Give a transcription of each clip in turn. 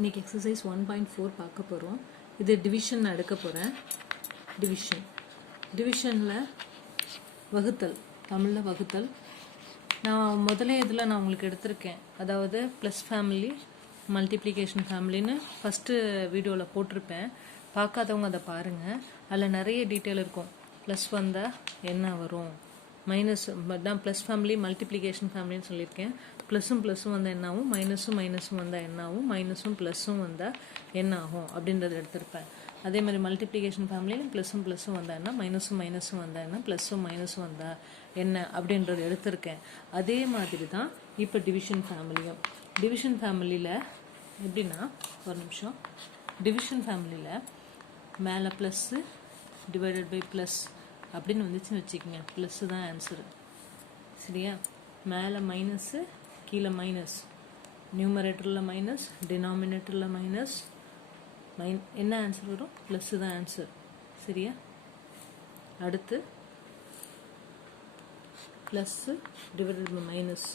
இன்னைக்கு எக்ஸசைஸ் 1.4 பார்க்க போகிறோம். இது டிவிஷன் எடுக்க போகிறேன். டிவிஷனில் வகுத்தல், தமிழில் வகுத்தல். நான் முதலே இதில் நான் உங்களுக்கு எடுத்திருக்கேன். அதாவது ப்ளஸ் ஃபேமிலி, மல்டிப்ளிகேஷன் ஃபேமிலின்னு ஃபஸ்ட்டு வீடியோவில் போட்டிருப்பேன். பார்க்காதவங்க அதை பாருங்கள். அதில் நிறைய டீட்டெயில் இருக்கும். ப்ளஸ் வந்தால் என்ன வரும், மைனஸ் தான் ப்ளஸ் ஃபேமிலி மல்டிப்ளிகேஷன் ஃபேமிலின்னு சொல்லியிருக்கேன். ப்ளஸ்ஸும் வந்தால் என்ன ஆகும், மைனஸும் வந்தால் என்ன ஆகும், மைனஸும் ப்ளஸ்ஸும் வந்தால் என்ன ஆகும் அப்படின்றத எடுத்திருப்பேன். அதே மாதிரி மல்டிப்ளிகேஷன் ஃபேமிலியில் ப்ளஸ்ஸும் வந்தால் என்ன, மைனஸும் வந்தால் என்ன, ப்ளஸ்ஸும் வந்தால் என்ன அப்படின்றது எடுத்திருக்கேன். அதே மாதிரி தான் இப்போ டிவிஷன் ஃபேமிலியில் எப்படின்னா, ஒரு நிமிஷம், டிவிஷன் ஃபேமிலியில் மேலே ப்ளஸ்ஸு டிவைடட் பை ப்ளஸ் அப்படின்னு வந்துச்சுன்னு வச்சுக்கோங்க. ப்ளஸ்ஸு தான் ஆன்சரு, சரியா? மேலே மைனஸு, கீழே மைனஸ், நியூமரேட்டரில் மைனஸ், டினாமினேட்டரில் மைனஸ், என்ன ஆன்சர் வரும்? ப்ளஸ்ஸு தான் ஆன்சர், சரியா? அடுத்து ப்ளஸ்ஸு டிவைடட் பை மைனஸ்,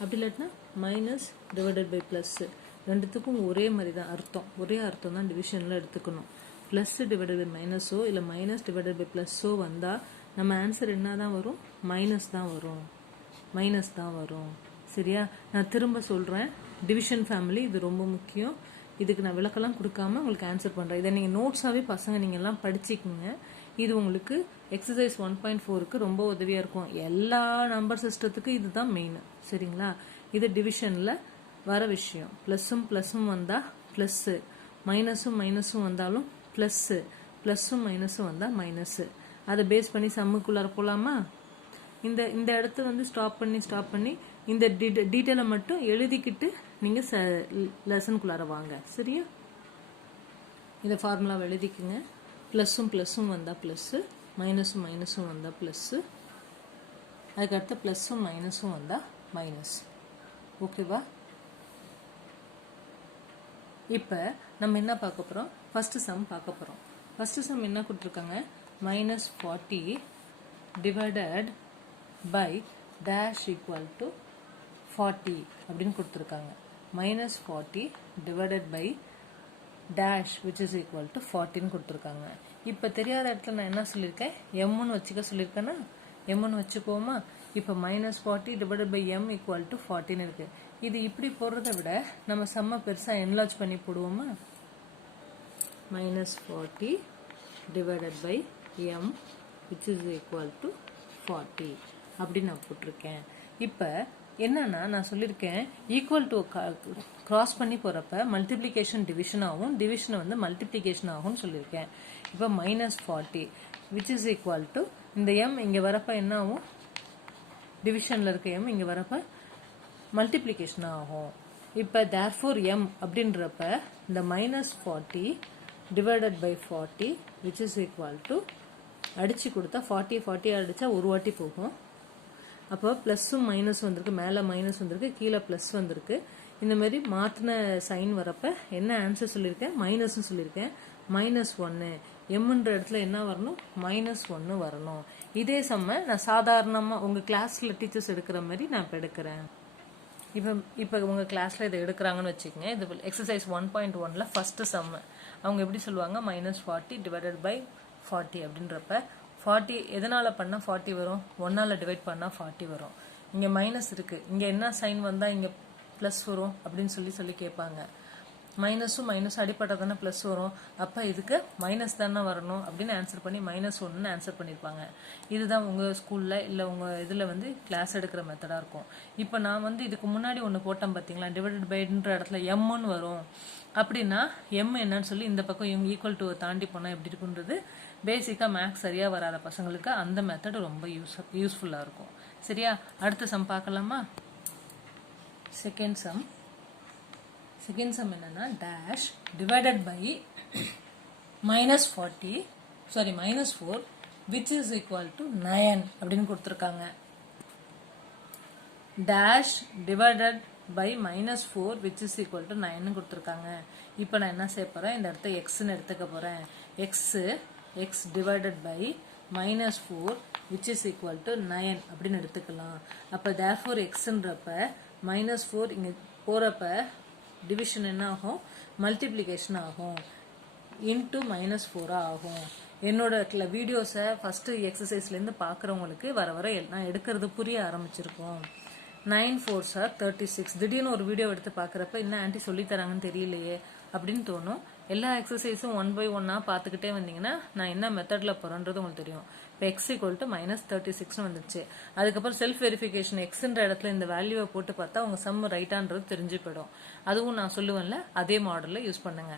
அப்படி இல்லாட்டினா மைனஸ் டிவைடட் பை ப்ளஸ்ஸு. ரெண்டுத்துக்கும் ஒரே மாதிரி தான் அர்த்தம், ஒரே அர்த்தம் தான் டிவிஷனில் எடுத்துக்கணும். ப்ளஸ் டிவைடட் பை மைனஸோ இல்லை மைனஸ் டிவைடட் பை ப்ளஸ்ஸோ வந்தால் நம்ம ஆன்சர் என்ன தான் வரும்? மைனஸ் தான் வரும், சரியா? நான் திரும்ப சொல்கிறேன், டிவிஷன் ஃபேமிலி இது ரொம்ப முக்கியம். இதுக்கு நான் விளக்கெல்லாம் கொடுக்காம உங்களுக்கு ஆன்சர் பண்ணுறேன். இதை நீங்கள் நோட்ஸாகவே பசங்க நீங்கள் எல்லாம் படிச்சிக்கோங்க. இது உங்களுக்கு எக்ஸசைஸ் 1.4க்கு ரொம்ப உதவியாக இருக்கும். எல்லா நம்பர் சிஸ்டத்துக்கும் இதுதான் மெயின், சரிங்களா? இது டிவிஷனில் வர விஷயம். ப்ளஸ்ஸும் வந்தால் ப்ளஸ்ஸு, மைனஸும் வந்தாலும் ப்ளஸ்ஸும் வந்தால் மைனஸு. அதை பேஸ் பண்ணி சம்முக்குள்ளார போகலாமா? இந்த இடத்த வந்து ஸ்டாப் பண்ணி இந்த டீட்டெயிலை மட்டும் எழுதிக்கிட்டு நீங்கள் லெசனுக்குள்ளார வாங்க, சரியா? இந்த ஃபார்முலாவை எழுதிக்குங்க. ப்ளஸ்ஸும் வந்தால் ப்ளஸ்ஸு, மைனஸும் வந்தால் ப்ளஸ்ஸு, அதுக்கடுத்து ப்ளஸ்ஸும் வந்தால் மைனஸ். ஓகேவா? இப்போ நம்ம என்ன பார்க்க போகிறோம்? ஃபஸ்ட்டு சம் பார்க்க போகிறோம். ஃபஸ்ட்டு சம் என்ன கொடுத்துருக்காங்க? -40 divided by dash equal to 40 அப்படின்னு கொடுத்துருக்காங்க. -40 divided by dash which is equal to 40ன்னு கொடுத்துருக்காங்க. இப்போ தெரியாத இடத்துல நான் என்ன சொல்லியிருக்கேன்? எம்முன்னு வச்சுக்க சொல்லியிருக்கேன்னா எம்முன்னு வச்சுக்கோமா? இப்போ -40 divided by M equal to 40ன்னு இருக்குது. இது இப்படி போடுறத விட நம்ம சம்மை பெருசாக என்லார்ஜ் பண்ணி போடுவோமா? -40 divided by M which is equal to 40 அப்படின்னு நான் போட்டிருக்கேன். இப்போ என்னன்னா, நான் சொல்லியிருக்கேன் ஈக்குவல் டு கிராஸ் பண்ணி போகிறப்ப மல்டிப்ளிகேஷன் டிவிஷன் ஆகும், டிவிஷனை வந்து மல்டிப்ளிகேஷன் ஆகும்னு சொல்லியிருக்கேன். இப்போ -40 விச் இஸ் ஈக்குவல் டு இந்த எம் இங்கே வரப்ப என்ன ஆகும்? டிவிஷனில் இருக்க எம் இங்கே வரப்ப மல்டிப்ளிகேஷன் ஆகும். இப்போ தேர்ஃபோர் எம் அப்படின்றப்ப இந்த -40 divided by 40 which is equal to அடித்து கொடுத்தா 40 அடித்தா ஒரு வாட்டி போகும். அப்போ ப்ளஸ்ஸும் மைனஸ் வந்திருக்கு, மேலே மைனஸ் வந்திருக்கு, கீழே ப்ளஸ் வந்திருக்கு. இந்த மாதிரி மாற்றின சைன் வரப்ப என்ன ஆன்சர் சொல்லியிருக்கேன்? மைனஸ்ன்னு சொல்லியிருக்கேன். -1 எம்ன்ற இடத்துல என்ன வரணும்? -1 வரணும். இதே சம்மை நான் சாதாரணமாக உங்கள் கிளாஸில் டீச்சர்ஸ் எடுக்கிற மாதிரி நான் இப்போ எடுக்கிறேன். இப்போ உங்கள் கிளாஸில் இதை எடுக்கிறாங்கன்னு வச்சுக்கோங்க. இது எக்ஸசைஸ் 1.1ல் ஃபஸ்ட்டு சம்மு. அவங்க எப்படி சொல்லுவாங்க? -40 டிவைடட் பை 40 அப்படின்றப்ப 40 எதனால் பண்ணால் 40 வரும்? 1ஆல் டிவைட் பண்ணால் 40 வரும். இங்கே மைனஸ் இருக்குது, இங்கே என்ன சைன் வந்தால் இங்கே ப்ளஸ் வரும் அப்படின்னு சொல்லி கேட்பாங்க. மைனஸும் அடிப்பட்டால் தானே ப்ளஸ் வரும். அப்போ இதுக்கு மைனஸ் தானே வரணும் அப்படின்னு ஆன்சர் பண்ணி -1ன்னு ஆன்சர் பண்ணியிருப்பாங்க. இதுதான் உங்கள் ஸ்கூலில் இல்லை உங்கள் இதில் வந்து கிளாஸ் எடுக்கிற மெத்தடாக இருக்கும். இப்போ நான் வந்து இதுக்கு முன்னாடி ஒன்று போட்டேன் பார்த்தீங்களா? டிவைடட் பைன்ற இடத்துல எம்முன்னு வரும். அப்படின்னா எம் என்னன்னு சொல்லி இந்த பக்கம் எம் ஈக்குவல் டு தாண்டி போனால் எப்படி இருக்குன்றது பேசிக்காக மேக்ஸ் சரியாக வராத பசங்களுக்கு அந்த மெத்தட் ரொம்ப யூஸ்ஃபுல்லாக இருக்கும், சரியா? அடுத்த சம் பார்க்கலாமா? செகண்ட் சம் என்னன்னா, dash divided by -4 which is equal to 9 அப்படின்னு கொடுத்துருக்காங்க. Dash divided by -4 which is equal to 9 கொடுத்துருக்காங்க. இப்போ நான் என்ன செய்ய போகிறேன்? இந்த இடத்த எக்ஸ்ன்னு எடுத்துக்க போகிறேன். X divided by -4 which is equal to 9 அப்படின்னு எடுத்துக்கலாம். அப்போ தேர்ஃபோர் எக்ஸ்ன்றப்ப -4 இங்கே போகிறப்ப டிவிஷன் என்ன ஆகும், மல்டிப்ளிகேஷன் ஆகும், இன்ட்டு -4 ஆகும். என்னோட வீடியோஸை ஃபஸ்ட்டு எக்ஸசைஸ்லேருந்து பார்க்குறவங்களுக்கு வர வர நான் எடுக்கிறது புரிய ஆரம்பிச்சிருக்கோம். 9 4s are 36. திடீர்னு ஒரு வீடியோ எடுத்து பார்க்குறப்ப என்ன ஆன்ட்டி சொல்லித்தராங்கன்னு தெரியலையே அப்படின்னு தோணும். எல்லா எக்ஸசைஸும் 1 by 1 பார்த்துக்கிட்டே வந்தீங்கன்னா நான் என்ன மெத்தடில் போகிறேன்றது உங்களுக்கு தெரியும். இப்போ எக்ஸ் ஈக்குவல் டு -36ன்னு வந்துச்சு. அதுக்கப்புறம் செல்ஃப் வெரிஃபிகேஷன் எக்ஸ்ன்ற இடத்துல இந்த வேல்யூவை போட்டு பார்த்தா உங்கள் சம் ரைட்டான்றது தெரிஞ்சு போயிடும். அதுவும் நான் சொல்லுவேன்ல, அதே மாடலில் யூஸ் பண்ணுங்க.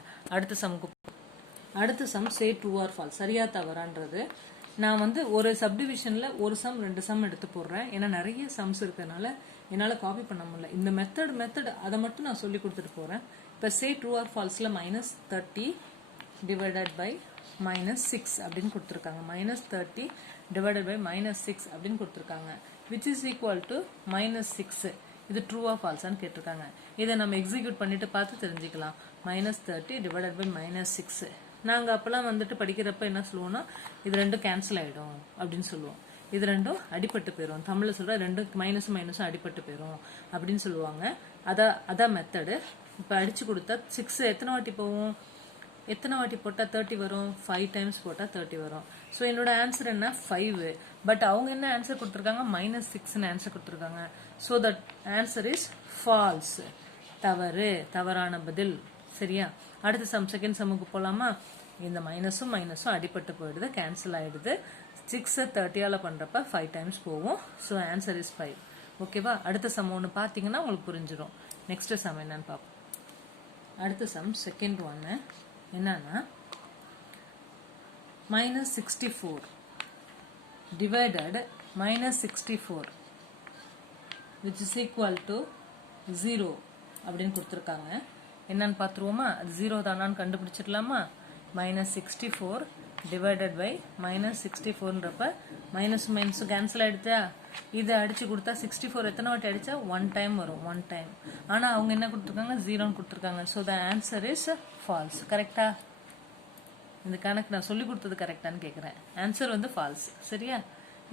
அடுத்த sum say true or false, சரியா தவறான்றது. நான் வந்து ஒரு சப்டிவிஷனில் ஒரு சம் 2 சம் எடுத்து போடுறேன். ஏன்னா நிறைய சம்ஸ் இருக்கிறதுனால என்னால் காப்பி பண்ண முடியல. இந்த மெத்தட் அதை மட்டும் நான் சொல்லி கொடுத்துட்டு போகிறேன். இப்போ சே ட்ரூ ஆர் ஃபால்ஸில் -30 டிவைடட் பை -6 அப்படின்னு கொடுத்துருக்காங்க. -30 டிவைடட் பை -6 அப்படின்னு கொடுத்துருக்காங்க. Which is equal to -6. இது ட்ரூவா ஃபால்ஸான்னு கேட்டிருக்காங்க. இதை நம்ம எக்ஸிக்யூட் பண்ணிட்டு பார்த்து தெரிஞ்சுக்கலாம். -30 டிவைடட் பை -6. நாங்கள் அப்போல்லாம் வந்துட்டு படிக்கிறப்ப என்ன சொல்லுவோம்னா, இது ரெண்டும் கேன்சல் ஆகிடும் அப்படின்னு சொல்லுவோம். இது ரெண்டும் அடிபட்டு போயிடும். தமிழில் சொல்கிற ரெண்டும் மைனஸும் அடிபட்டு போயிடும் அப்படின்னு சொல்லுவாங்க. அதான் மெத்தடு. இப்போ அடித்து கொடுத்தா 6 எத்தனை வாட்டி போகும், எத்தனை வாட்டி போட்டால் 30 வரும், 5 டைம்ஸ் போட்டால் 30 வரும். ஸோ என்னோட ஆன்சர் என்ன 5. பட் அவங்க என்ன ஆன்சர் கொடுத்துருக்காங்க, -6ன்னு ஆன்சர் கொடுத்துருக்காங்க. So that answer is false, தவறான பதில். சரியா? அடுத்த செகண்ட் சம்முக்கு போகலாமா? இந்த மைனஸும் அடிபட்டு போயிடுது, கேன்சல் ஆகிடுது. 6 30ஆல் பண்ணுறப்ப 5 டைம்ஸ் போகும். So answer is 5. ஓகேவா? அடுத்த சம் ஒன்று பார்த்தீங்கன்னா உங்களுக்கு புரிஞ்சிடும். நெக்ஸ்ட் சம் என்னன்னு பார்ப்போம். அடுத்த சம் செகண்ட் ஒன்று என்னன்னா, -64 divided -64 which is equal to 0 அப்படின்னு கொடுத்துருக்காங்க. என்னன்னு பார்த்துருவோமா? அது 0 தானான்னு கண்டுபிடிச்சிடலாமா? -64 டிவைடட் பை -64ன்றப்ப மைனஸும் கேன்சல் ஆகிடுச்சா? இதை அடிச்சு கொடுத்தா 64 எத்தனை வாட்டி அடிச்சா 1 டைம் வரும், 1 டைம். ஆனால் அவங்க என்ன கொடுத்துருக்காங்க, 0ன்னு கொடுத்துருக்காங்க. So the answer is false. கரெக்டா? இந்த கணக்கு நான் சொல்லி கொடுத்தது கரெக்டான்னு கேட்குறேன். ஆன்சர் வந்து ஃபால்ஸ். சரியா?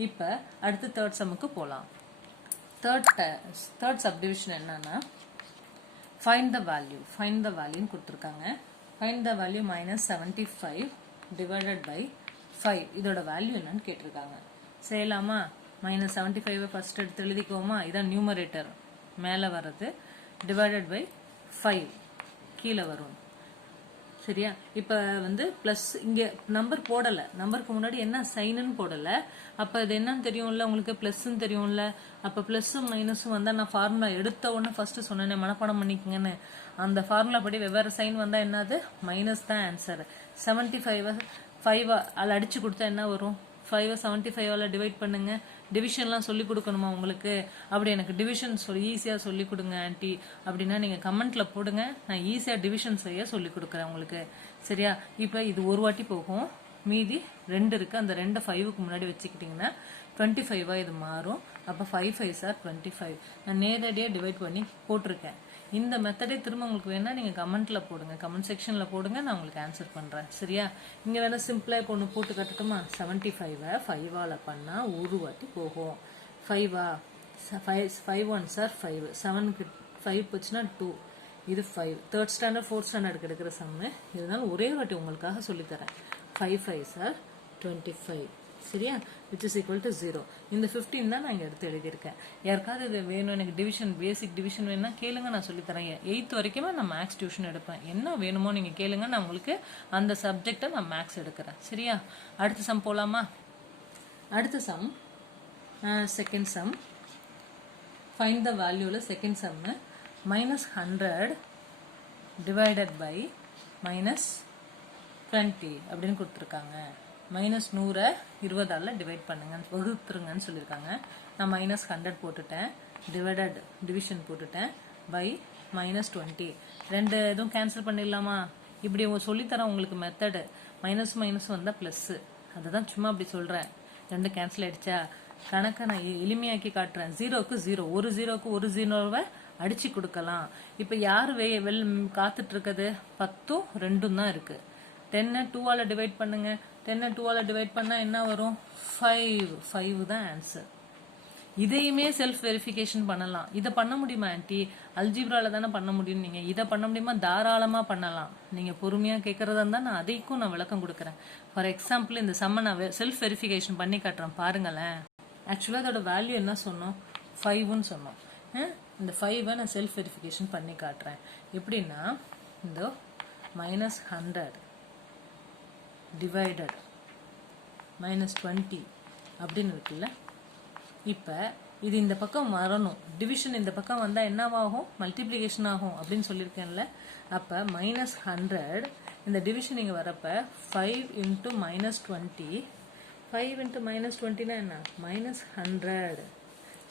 இப்போ அடுத்து தேர்ட் சம்முக்கு போகலாம். தேர்ட் சப்டிவிஷன் என்னன்னா, ஃபைண்ட் த வேல்யூன்னு கொடுத்துருக்காங்க. Find the value -75 divided by 5. இதோட வேல்யூ என்னன்னு கேட்டிருக்காங்க. செய்யலாமா? -75 ஃபர்ஸ்ட் எடுத்து எழுதிக்கோமா. இதான் நியூமரேட்டர் மேலே வர்றது, டிவைடட் பை 5 கீழே வரும். சரியா? இப்போ வந்து ப்ளஸ் இங்கே நம்பர் போடலை, நம்பருக்கு முன்னாடி என்ன சைனுன்னு போடலை. அப்போ இது என்னன்னு தெரியும்ல உங்களுக்கு, ப்ளஸ்ன்னு தெரியும்ல. அப்போ ப்ளஸ்ஸும் மைனஸும் வந்தால் நான் ஃபார்முலா எடுத்த உடனே ஃபர்ஸ்ட் சொன்னேன், மனப்பாடம் பண்ணிக்கங்கன்னு. அந்த ஃபார்முலா படி வெவ்வேறு சைன் வந்தால் என்னது, மைனஸ் தான் ஆன்சர். 75 5 அதில் அடிச்சு கொடுத்தா என்ன வரும், 5 75ஆல் டிவைட் பண்ணுங்க. டிவிஷன்லாம் சொல்லி கொடுக்கணுமா உங்களுக்கு? அப்படி எனக்கு டிவிஷன் ஈஸியாக சொல்லி கொடுங்க ஆன்ட்டி அப்படின்னா நீங்கள் கமெண்ட்டில் போடுங்க. நான் ஈஸியாக டிவிஷன் செய்ய சொல்லி கொடுக்குறேன் உங்களுக்கு. சரியா? இப்போ இது ஒரு வாட்டி போகும், மீதி 2 இருக்குது. அந்த 2 5க்கு முன்னாடி வச்சுக்கிட்டிங்கன்னா 25 இது மாறும். அப்போ 5 5s are 25. நான் நேரடியாக டிவைட் பண்ணி போட்டிருக்கேன். இந்த மெத்தடே திரும்ப உங்களுக்கு வேணா நீங்கள் கமெண்ட்டில் போடுங்க, கமெண்ட் செக்ஷனில் போடுங்க, நான் உங்களுக்கு ஆன்சர் பண்ணுறேன். சரியா? இங்கே வேணால் சிம்பிளாக இப்போ ஒன்று போட்டு கட்டட்டுமா? 75 5ஆல் பண்ணால் ஒரு வாட்டி போகும். 5 1s are 5. 7க்கு 5 போச்சுன்னா 2. இது 5. தேர்ட் ஸ்டாண்டர்ட் 4th ஸ்டாண்டர்டுக்கு எடுக்கிற சம்மு. இதனால ஒரே வாட்டி உங்களுக்காக சொல்லித்தரேன். 5 5s are 25. சரியா? which is equal to 0. இந்த 15 தான் நான் இங்கே எடுத்து எழுதியிருக்கேன். யாருக்காவது இது வேணும், எனக்கு டிவிஷன் பேசிக் டிவிஷன் வேணும்னா கேளுங்க, நான் சொல்லித்தரேன். 8th வரைக்குமே நான் மேக்ஸ் டியூஷன் எடுப்பேன். என்ன வேணுமோ நீங்கள் கேளுங்க, நான் உங்களுக்கு அந்த சப்ஜெக்டை நான் மேக்ஸ் எடுக்கிறேன். சரியா? அடுத்த சம் போகலாமா? அடுத்த sum second sum. Find the வேல்யூவில் செகண்ட் சம்மு -100 டிவைடட் பை -20 அப்படின்னு கொடுத்துருக்காங்க. -100 20ஆல் டிவைட் பண்ணுங்க, வகுத்துருங்கன்னு சொல்லியிருக்காங்க. நான் -100 போட்டுட்டேன், டிவிஷன் போட்டுட்டேன், பை -20. 2 எதுவும் கேன்சல் பண்ணிடலாமா? இப்படி சொல்லித்தரேன் உங்களுக்கு மெத்தடு. மைனஸ் வந்தால் ப்ளஸ்ஸு, அதுதான் சும்மா அப்படி சொல்கிறேன். 2 கேன்சல் ஆகிடுச்சா? கணக்கை நான் எளிமையாக்கி காட்டுறேன். 0க்கு 0, ஒரு 0க்கு ஒரு 0வை அடித்து கொடுக்கலாம். இப்போ யார் காத்துட்டு இருக்குது? 10ம் 2ம் தான் இருக்குது. 10 2ஆல் டிவைட் பண்ணுங்க. 10 2ஆல் டிவைட் பண்ணால் என்ன வரும்? 5 தான் ஆன்சர். இதையுமே செல்ஃப் வெரிஃபிகேஷன் பண்ணலாம். இதை பண்ண முடியுமா ஆன்ட்டி? அல்ஜிப்ரால தானே பண்ண முடியும். நீங்க இதை பண்ண முடியுமா? தாராளமா பண்ணலாம். நீங்க பொறுமையா கேட்கறதா இருந்தா நான் அதைக்கும் நான் விளக்கம் கொடுக்குறேன். ஃபார் எக்ஸாம்பிள் இந்த சம்ம நான் செல்ஃப் வெரிஃபிகேஷன் பண்ணி காட்டுறேன் பாருங்களேன். ஆக்சுவலாக அதோட வேல்யூ என்ன சொன்னோம்? 5ன்னு சொன்னோம். இந்த 5 நான் செல்ஃப் வெரிஃபிகேஷன் பண்ணி காட்டுறேன். எப்படின்னா இந்த -100 டிவைடட் -20 அப்படின்னு இருக்குல்ல. இப்போ இது இந்த பக்கம் வரணும். டிவிஷன் இந்த பக்கம் வந்தால் என்னவாகும்? மல்டிப்ளிகேஷன் ஆகும் அப்படின்னு சொல்லியிருக்கேன்ல. அப்போ -100 இந்த டிவிஷன் இங்கே வரப்போ 5 × -20. 5 × -20 என்ன? -100.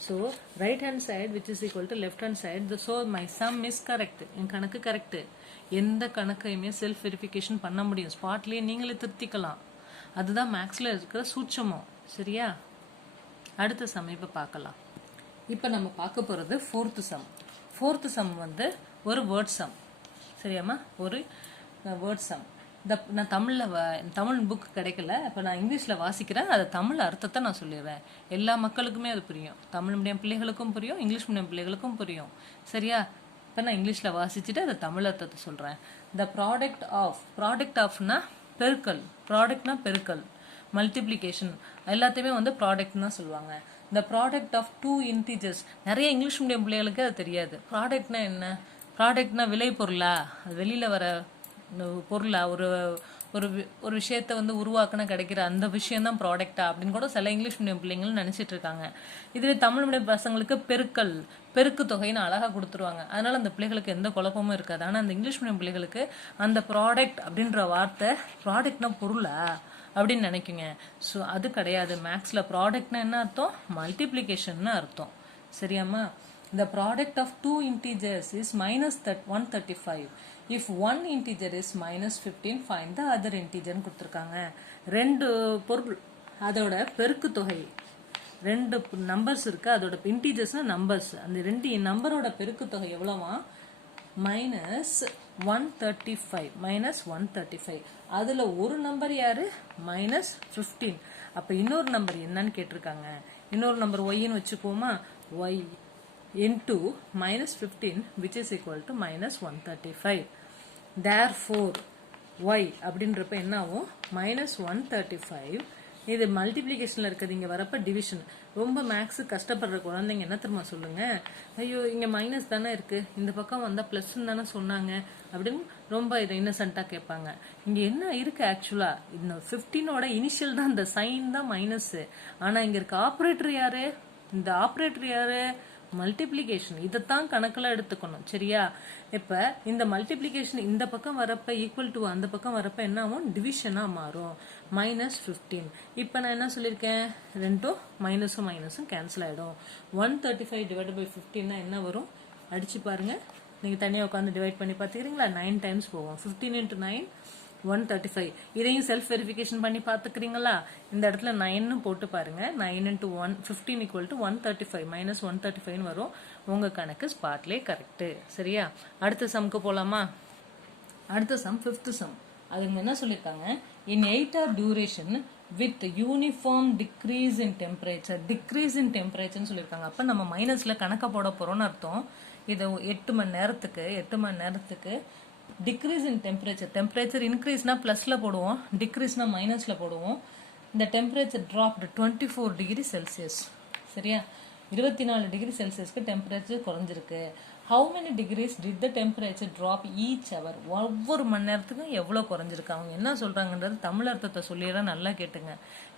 So right hand side which is equal to left hand side. So my sum is correct. என் கணக்கு கரெக்ட். எந்த கணக்கையுமே செல்ஃப் வெரிஃபிகேஷன் பண்ண முடியும். ஸ்பாட்லேயே நீங்களே திருத்திக்கலாம். அதுதான் மேக்ஸில் இருக்கிற சூட்சமம். சரியா? அடுத்த சம் இப்போ பார்க்கலாம். இப்போ நம்ம பார்க்க போகிறது 4th சம். 4th சம் வந்து ஒரு வேர்ட் சம். சரியாம்மா? ஒரு வேர்ட் சம். நான் தமிழ் புக் கிடைக்கல. இப்போ நான் இங்கிலீஷில் வாசிக்கிறேன். அது தமிழ் அர்த்தத்தை நான் சொல்லிடுறேன். எல்லா மக்களுக்குமே அது புரியும். தமிழ் மீடியம் பிள்ளைகளுக்கும் புரியும், இங்கிலீஷ் மீடியம் பிள்ளைகளுக்கும் புரியும். சரியா? இப்போ நான் இங்கிலீஷில் வாசிச்சுட்டு அதை தமிழ் அர்த்தத்தை சொல்கிறேன். த ப்ராடக்ட் ஆஃப்னா பெருக்கல். ப்ராடக்ட்னா பெருக்கல், மல்டிப்ளிகேஷன் எல்லாத்தையுமே வந்து ப்ராடக்ட்னா சொல்லுவாங்க. The product of 2 integers. நிறைய இங்கிலீஷ் மீடியம் பிள்ளைகளுக்கு அது தெரியாது. ப்ராடக்ட்னா என்ன? ப்ராடக்ட்னா விலை பொருளா? அது வெளியில் வர பொருளா? ஒரு விஷயத்த வந்து உருவாக்குனா கிடைக்கிற அந்த விஷயம் தான் ப்ராடக்டா அப்படின்னு கூட சில இங்கிலீஷ் மீடியம் பிள்ளைங்களும் நினைச்சிட்டு இருக்காங்க. இதுவே தமிழ் மீடியம் பசங்களுக்கு பெருக்கு தொகைன்னு அழகா கொடுத்துருவாங்க. அதனால அந்த பிள்ளைகளுக்கு எந்த குழப்பமும் இருக்காது. ஆனால் அந்த இங்கிலீஷ் மீடியம் பிள்ளைகளுக்கு அந்த ப்ராடக்ட் அப்படின்ற வார்த்தை ப்ராடக்ட்னா பொருளா அப்படின்னு நினைக்குங்க. ஸோ அது கிடையாது. மேக்ஸில் ப்ராடக்ட்னா என்ன அர்த்தம்? மல்டிப்ளிகேஷன் அர்த்தம். சரியாம்மா? The product of 2 integers is -135. If one integer is -15, find the other integer கொடுத்துருக்காங்க. ரெண்டு பொருள் அதோட பெருக்கு தொகை, ரெண்டு நம்பர்ஸ் இருக்கு. அதோட இன்டீஜர்ஸ்னா நம்பர்ஸ். அந்த ரெண்டு நம்பரோட பெருக்கு தொகை எவ்வளவா? -135. அதுல ஒரு நம்பர் யாரு? -15. அப்ப இன்னொரு நம்பர் என்னன்னு கேட்டிருக்காங்க. இன்னொரு number ஒய்ன்னு வச்சுக்கோமா. y into -15 which is equal to -135. Therefore y அப்படின்றப்ப என்ன ஆகும்? -135. இது மல்டிப்ளிகேஷன்ல இருக்கிறது. இங்க வரப்ப டிவிஷன். ரொம்ப மேக்ஸ் கஷ்டப்படுற குழந்தைங்க என்ன தெரியுமா சொல்லுங்க? ஐயோ இங்க மைனஸ் தானே இருக்கு, இந்த பக்கம் வந்தா பிளஸ் தானே சொன்னாங்க அப்படின்னு ரொம்ப இதை இன்னசென்ட்டா கேட்பாங்க. இங்க என்ன இருக்கு? ஆக்சுவலா இந்த 15ஓட இனிஷியல் தான், இந்த சைன் தான் மைனஸ். ஆனா இங்க இருக்க ஆப்ரேட்டர் யாரு? இந்த ஆப்ரேட்டர் யாரு? மல்டிப்ளிகேஷன். இதைத்தான் கணக்கில் எடுத்துக்கணும். சரியா? இப்போ இந்த மல்டிப்ளிகேஷன் இந்த பக்கம் வரப்ப ஈக்குவல் டு அந்த பக்கம் வரப்ப என்ன ஆகும்? டிவிஷனாக மாறும். -15. இப்போ நான் என்ன சொல்லியிருக்கேன்? ரெண்டும் மைனஸும் கேன்சல் ஆகிடும். 135 டிவைட் பை 15 என்ன வரும்? அடிச்சு பாருங்க. நீங்கள் தனியாக உட்காந்து டிவைட் பண்ணி பார்த்துக்கிறீங்களா? 9 டைம்ஸ் போவோம். 15 × 9 135. இதையும் செல்ஃப் வெரிஃபிகேஷன் பண்ணி பார்த்துக்கிறீங்களா? இந்த இடத்துல 9 போட்டு பாருங்க. 9 × 1 15 = 135. -135 வரும். உங்க கணக்கு ஸ்பாட்லேயே கரெக்டு. சரியா? அடுத்த சம்க்கு போலாமா? அடுத்த சம் 5th சம். அதுக்கு என்ன சொல்லியிருக்காங்க? In 8-hour duration with uniform decrease in temperature. Decrease in டெம்பரேச்சர்னு சொல்லியிருக்காங்க. அப்போ நம்ம மைனஸில் கணக்கை போட போகிறோம்னு அர்த்தம். இது 8 மணி நேரத்துக்கு டிக்ரீஸ் இன் டெம்பரேச்சர் இன்க்ரீஸ்னா ப்ளஸில் போடுவோம், டிக்ரீஸ்னா மைனஸில் போடுவோம். இந்த டெம்பரேச்சர் ட்ராப்டு 24 டிகிரி செல்சியஸ். சரியா? 24 டிகிரி செல்சியஸ்க்கு டெம்பரேச்சர் குறைஞ்சிருக்கு. How many degrees did the temperature drop each hour? ஒவ்வொரு மணி நேரத்துக்கும் எவ்வளோ குறைஞ்சிருக்கு? அவங்க என்ன சொல்கிறாங்கன்றது தமிழ் அர்த்தத்தை சொல்லிடலாம், நல்லா கேட்டுங்க.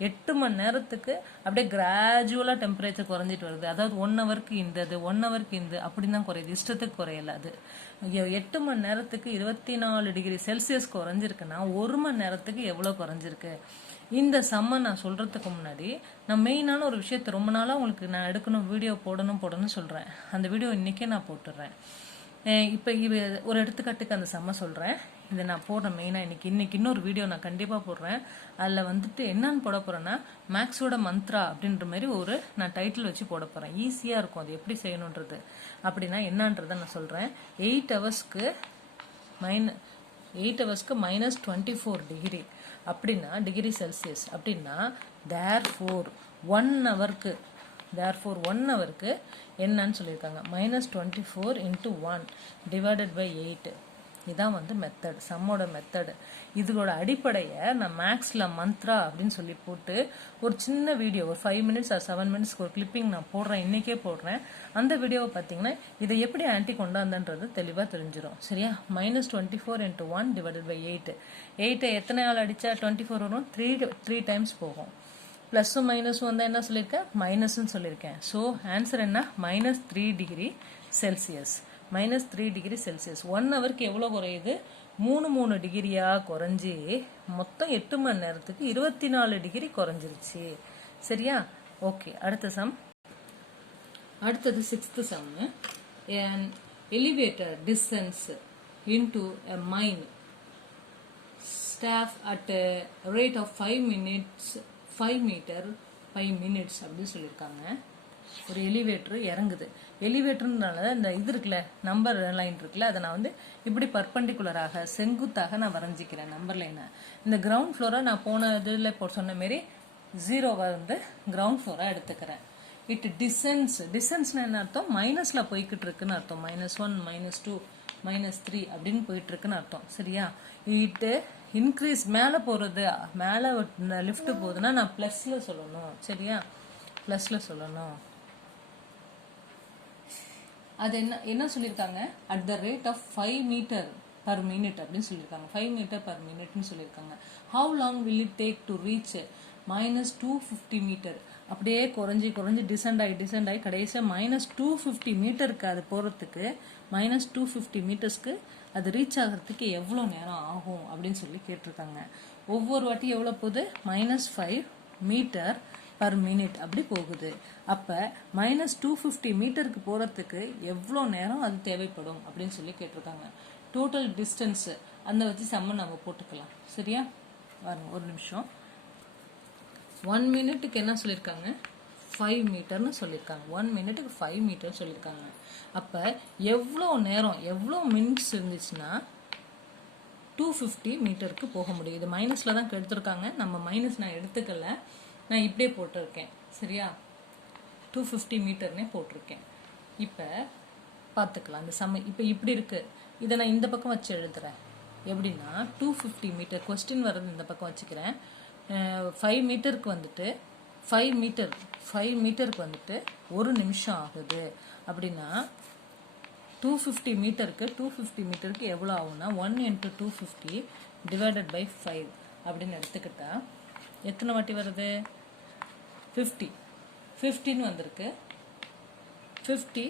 8 மணி நேரத்துக்கு அப்படியே கிராஜுவலாக டெம்பரேச்சர் குறைஞ்சிட்டு வருது. அதாவது 1 ஹவருக்கு இந்த 1 ஹவருக்கு இந்த அப்படி தான் குறையுது, இஷ்டத்துக்கு குறையல. அது 8 மணி நேரத்துக்கு 24 டிகிரி செல்சியஸ் குறைஞ்சிருக்குன்னா 1 மணி நேரத்துக்கு எவ்வளோ குறைஞ்சிருக்கு? இந்த சம்மை நான் சொல்கிறதுக்கு முன்னாடி நான் மெயினான ஒரு விஷயத்தை ரொம்ப நாளாக உங்களுக்கு நான் எடுக்கணும், வீடியோ போடணும்னு சொல்கிறேன். அந்த வீடியோ இன்றைக்கே நான் போட்டுடுறேன். இப்போ ஒரு எடுத்துக்காட்டுக்கு அந்த சம்மை சொல்கிறேன். இதை நான் போடுறேன் மெயினாக இன்னைக்கு இன்னொரு வீடியோ நான் கண்டிப்பாக போடுறேன். அதில் வந்துட்டு என்னன்னு போட போகிறேன்னா, மேக்ஸோட மந்த்ரா அப்படின்ற மாதிரி நான் டைட்டில் வச்சு போட போகிறேன். ஈஸியாக இருக்கும் அது எப்படி செய்யணுன்றது. அப்படின்னா என்னன்றதை நான் சொல்கிறேன். 8 ஹவர்ஸ்க்கு -24 டிகிரி அப்படின்னா டிகிரி செல்சியஸ் அப்படின்னா, தேர்ஃபோர் 1 ஹவருக்கு therefore 1 ஹவருக்கு என்னன்னு சொல்லியிருக்காங்க -24 into 1 divided by 8. இதான் வந்து மெத்தட், சம்மோட மெத்தட். இதோட அடிப்படையை நான் மேக்ஸில் மந்த்ரா அப்படின்னு சொல்லி போட்டு ஒரு சின்ன வீடியோ, ஒரு 5 minutes or 7 minutesக்கு ஒரு கிளிப்பிங் நான் போடுறேன், இன்றைக்கே போடுறேன். அந்த வீடியோவை பார்த்தீங்கன்னா இதை எப்படி ஆன்டி கொண்டாந்தன்றது தெளிவாக தெரிஞ்சிடும். சரியா? -24 into 1 divided by 8. 8 எத்தனை ஆள் அடித்தா 24 வரும்? 3 times போகும். ப்ளஸ்ஸும் மைனஸும் வந்தால் என்ன சொல்லியிருக்கேன்? மைனஸ்ன்னு சொல்லியிருக்கேன். ஸோ ஆன்சர் என்ன? -3 degree Celsius. -3 degree Celsius. 1 ஹவருக்கு எவ்வளோ குறையுது? 3 டிகிரியாக குறைஞ்சி மொத்தம் 8 மணி நேரத்துக்கு 24 டிகிரி குறைஞ்சிருச்சு. சரியா? ஓகே, அடுத்த சம். அடுத்தது 6th sum. an elevator descends into a mine staff at a rate of 5 meter 5 minutes அப்படின்னு சொல்லியிருக்காங்க. ஒரு எலிவேட்டர் இறங்குது. எலிவேட்டர்னால இந்த இது இருக்குல்ல, நம்பர் லைன் இருக்குல்ல, அதை நான் வந்து இப்படி பர்பண்டிகுலராக செங்குத்தாக நான் வரைஞ்சிக்கிறேன் நம்பர் லைனை. இந்த கிரவுண்ட் ஃப்ளோரை நான் போன இதில் சொன்ன மாரி 0 வந்து கிரவுண்ட் ஃப்ளோராக எடுத்துக்கிறேன். இட் டிசன்ஸ்னா என்ன அர்த்தம்? மைனஸில் போய்கிட்டு இருக்குன்னு அர்த்தம். -1 -2 -3 அப்படின்னு போயிட்டு இருக்குன்னு அர்த்தம். சரியா? இட்டு இன்க்ரீஸ், மேலே போகிறது, மேலே லிஃப்ட் போகுதுன்னா நான் ப்ளஸில் சொல்லணும். சரியா? ப்ளஸில் சொல்லணும். அது என்ன சொல்லியிருக்காங்க? At the rate of 5 meter per minute அப்படின்னு சொல்லியிருக்காங்க. 5 meter per minuteன்னு சொல்லியிருக்காங்க. How long will it take to reach -250 meter? அப்படியே குறைஞ்சி டிசெண்ட் ஆகி கடைசியாக -250 மீட்டருக்கு அது போகிறதுக்கு, -250 மீட்டர்ஸ்க்கு அது ரீச் ஆகிறதுக்கு எவ்வளோ நேரம் ஆகும் அப்படின்னு சொல்லி கேட்டிருக்காங்க. ஒவ்வொரு வாட்டி எவ்வளோ போகுது? -5 meter per minute அப்படி போகுது. அப்போ -250 மீட்டருக்கு போகிறதுக்கு எவ்வளோ நேரம் அது தேவைப்படும் அப்படின்னு சொல்லி கேட்டிருக்காங்க. டோட்டல் டிஸ்டன்ஸு அந்த வச்சு சம்ம நம்ம போட்டுக்கலாம். சரியா? பாருங்க, ஒரு நிமிஷம். 1 மினிட்டுக்கு என்ன சொல்லியிருக்காங்க? 5 மீட்டர்னு சொல்லியிருக்காங்க. 1 மினிட்டுக்கு 5 மீட்டர் சொல்லியிருக்காங்க. அப்போ எவ்வளோ நேரம், எவ்வளோ மினிட்ஸ் இருந்துச்சுன்னா 250 மீட்டருக்கு போக முடியும். இது மைனஸில் தான் எடுத்திருக்காங்க. நம்ம மைனஸ் நான் எடுத்துக்கல, நான் இப்படியே போட்டிருக்கேன். சரியா? 250 மீட்டர்னே போட்டிருக்கேன். இப்போ பார்த்துக்கலாம் அந்த சம. இப்போ இப்படி இருக்குது, இதை நான் இந்த பக்கம் வச்சு எழுதுறேன். எப்படின்னா 250 மீட்டர், கொஸ்டின் வர்றது இந்த பக்கம் வச்சுக்கிறேன். 5 மீட்டருக்கு வந்துட்டு 5 மீட்டருக்கு வந்துட்டு 1 நிமிஷம் ஆகுது. அப்படின்னா 250 மீட்டருக்கு எவ்வளோ ஆகும்னா 1 × 250 டிவைடட் பை 5 அப்படின்னு எடுத்துக்கிட்டா எத்தனை வாட்டி வருது? 50 வந்திருக்கு. 50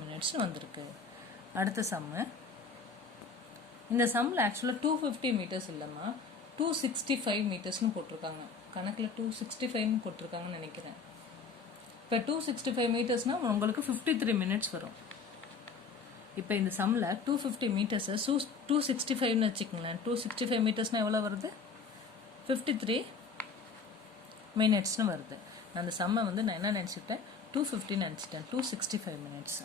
மினிட்ஸ் வந்திருக்கு. அடுத்த சம்மு. இந்த சம்மில் ஆக்சுவலாக 250 மீட்டர்ஸ் இல்லைம்மா, 265 மீட்டர்ஸ்னு போட்டிருக்காங்க. கணக்கில் 265 போட்டிருக்காங்கன்னு நினைக்கிறேன். இப்போ 265 மீட்டர்ஸ்னால் உங்களுக்கு 53 மினிட்ஸ் வரும். இப்போ இந்த சம்மில் 250 மீட்டர்ஸை 265ன்னு வச்சுக்கோங்களேன். 265 மீட்டர்ஸ்னால் எவ்வளோ வருது? 53 மினிட்ஸ்னு வருது. அந்த சம்மை வந்து நான் என்ன நினச்சிட்டேன்? 250 நினச்சிட்டேன். 265 மினிட்ஸ்,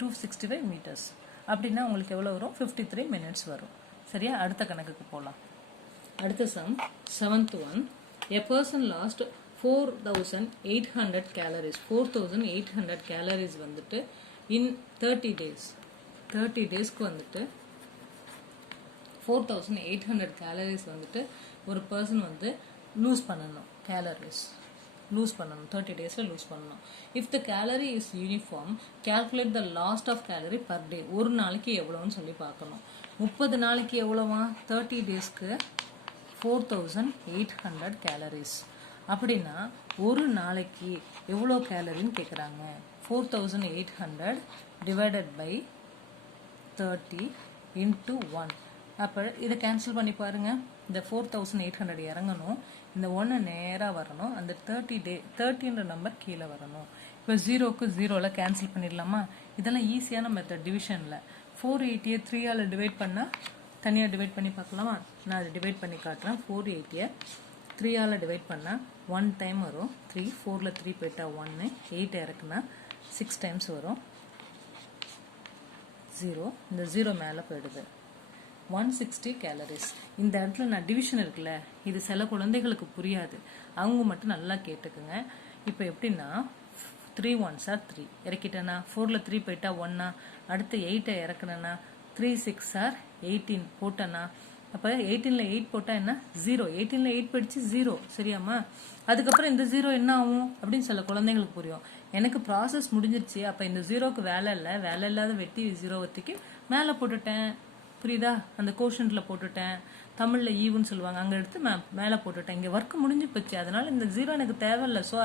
265 மீட்டர்ஸ் அப்படின்னா உங்களுக்கு எவ்வளோ வரும்? 53 மினிட்ஸ் வரும். சரியா? அடுத்த கணக்குக்கு போகலாம். அடுத்த some 7th one. A person lost 4,800 calories. 4,800 calories வந்துட்டு in 30 days. 30 டேஸ்க்கு வந்துட்டு 4,800 calories வந்துட்டு ஒரு பர்சன் வந்து லூஸ் பண்ணணும். கேலரிஸ் லூஸ் பண்ணணும், 30 டேஸில் லூஸ் பண்ணணும். If the calorie is uniform, calculate the lost of calorie per day. ஒரு நாளைக்கு எவ்வளோன்னு சொல்லி பார்க்கணும். 30 நாளைக்கு எவ்வளோவா? 30 டேஸ்க்கு 4,800 கேலரிஸ். அப்படின்னா ஒரு நாளைக்கு எவ்வளோ கேலரின்னு கேட்குறாங்க. 4,800 டிவைடட் பை 30 × 1. அப்போ இதை கேன்சல் பண்ணி பாருங்கள். இந்த 4,800 இறங்கணும், இந்த 1 நேராக வரணும், அந்த 30ன்ற நம்பர் கீழே வரணும். இப்போ 0க்கு 0ல் கேன்சல் பண்ணிடலாமா? இதெல்லாம் ஈஸியான மெத்தட் டிவிஷனில். 480 3ஆல் டிவைட் பண்ணால் தனியாக டிவைட் பண்ணி பார்க்கலாமா? நான் அதை டிவைட் பண்ணி காட்டுறேன். 480 3ஆல் டிவைட் பண்ணால் 1 டைம் வரும். 3 4ல் 3 போயிட்டா 1, 8 இறக்குனா 6 டைம்ஸ் வரும். 0, இந்த 0 மேலே போயிடுது. 160 கேலரிஸ். இந்த இடத்துல நான் டிவிஷன் இருக்குல்ல, இது சில குழந்தைகளுக்கு புரியாது, அவங்க மட்டும் நல்லா கேட்டுக்குங்க. இப்போ எப்படின்னா 3 1s are 3 இறக்கிட்டேன்னா 4ல் 3 போயிட்டா 1 அடுத்து 8 இறக்குனேன்னா 3 6 are 18 போட்டேன்னா அப்போ 18ல் 8 போட்டால் என்ன 0, 18ல் 8 போயிடுச்சு 0 சரியாம்மா. அதுக்கப்புறம் இந்த 0 என்ன ஆகும் அப்படின்னு சில குழந்தைங்களுக்கு புரியும். எனக்கு ப்ராசஸ் முடிஞ்சிருச்சு, அப்போ இந்த 0க்கு வேலை இல்லை, வேலை இல்லாத வெட்டி 0 வத்திக்கு மேலே போட்டுட்டேன், புரியுதா? அந்த கோஷன்ட்டில் போட்டுட்டேன், தமிழில் ஈவுன்னு சொல்லுவாங்க, அங்கே எடுத்து மேலே போட்டுட்டேன். இங்கே ஒர்க் முடிஞ்சு போச்சு, அதனால இந்த 0 எனக்கு தேவையில்லை. ஸோ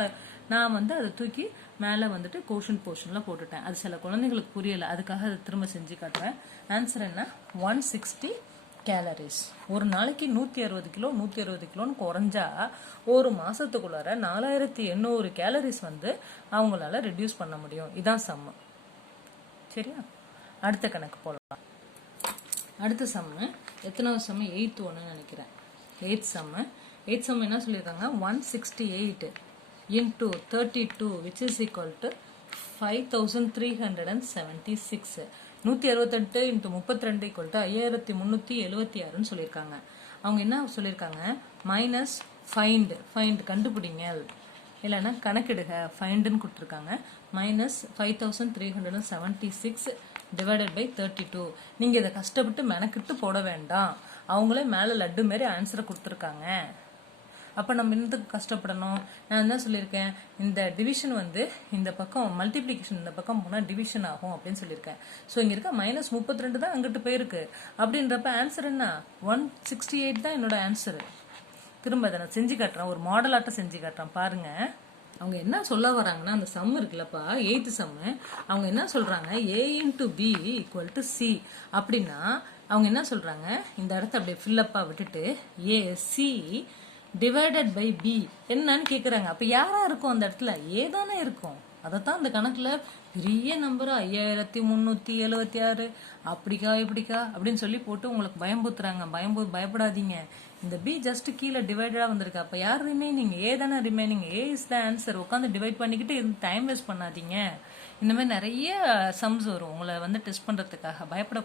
நான் அதை தூக்கி மேலே கோஷன் போர்ஷனில் போட்டுட்டேன். அது சில குழந்தைங்களுக்கு புரியலை, அதுக்காக அதை திரும்ப செஞ்சு காட்டுறேன். ஆன்சர் என்ன? 160 கேலரிஸ். ஒரு நாளைக்கு 160 கிலோ 160 கிலோன்னு குறைஞ்சா ஒரு மாசத்துக்குள்ளார 4800 கேலரிஸ் அவங்களால ரெடியூஸ் பண்ண முடியும். இதான் சம்மு. சரியா? அடுத்த கணக்கு போடலாம். அடுத்த சம்மு எத்தனாவது சம்மு? 8th ஒன்று நினைக்கிறேன். 8th சம்மு என்ன சொல்லியிருக்காங்க? 168 into 32 which is equal to 5376. 168 into 32 equal to 5376 சொல்லியிருக்காங்க. அவங்க என்ன சொல்லியிருக்காங்க? மைனஸ் ஃபைண்ட் கண்டுபிடிங்க, இல்லைன்னா கணக்கிடுக, ஃபைண்டுன்னு கொடுத்துருக்காங்க. Minus 5376 divided by 32. நீங்கள் இதை கஷ்டப்பட்டு மெனக்கிட்டு போட வேண்டாம், அவங்களே மேலே லட்டு மாரி ஆன்சரை கொடுத்துருக்காங்க. அப்போ நம்ம இன்னத்துக்கு கஷ்டப்படணும்? நான் என்ன சொல்லியிருக்கேன்? இந்த டிவிஷன் இந்த பக்கம் மல்டிப்ளிகேஷன் இந்த பக்கம் போனால் டிவிஷன் ஆகும் அப்படின்னு சொல்லியிருக்கேன். ஸோ இங்கே இருக்க மைனஸ் 32 தான் அங்கிட்டு போயிருக்கு. அப்படின்றப்ப ஆன்சர் என்ன? 168 தான் என்னோட ஆன்சரு. திரும்ப அதை நான் செஞ்சு காட்டுறேன், ஒரு மாடலாட்டம் செஞ்சு காட்டுறேன் பாருங்க. அவங்க என்ன சொல்ல வராங்கன்னா, அந்த சம் இருக்குல்லப்பா 8th சம்மு, அவங்க என்ன சொல்றாங்க? A into B equal to C அப்படின்னா அவங்க என்ன சொல்றாங்க? இந்த இடத்த அப்படியே ஃபில்லப்பா விட்டுட்டு AC டிவைடட் பை பி என்னன்னு கேட்குறாங்க. அப்போ யாரா இருக்கும் அந்த இடத்துல? ஏ தானே இருக்கும். அதைத்தான் அந்த கணக்கில் பெரிய நம்பர் 5376 அப்படிக்கா இப்படிக்கா அப்படின்னு சொல்லி போட்டு உங்களுக்கு பயம்புத்துறாங்க. பயப்படாதீங்க, இந்த பி ஜஸ்ட் கீழே டிவைடடாக வந்திருக்கு. அப்போ யார் ரிமைனிங்? ஏ தானே remaining. A is the answer. உட்காந்து டிவைட் பண்ணிக்கிட்டு டைம் வேஸ்ட் பண்ணாதீங்க. இந்த மாதிரி நிறைய சம்ஸ் வரும் உங்களை டெஸ்ட் பண்ணுறதுக்காக. பயப்பட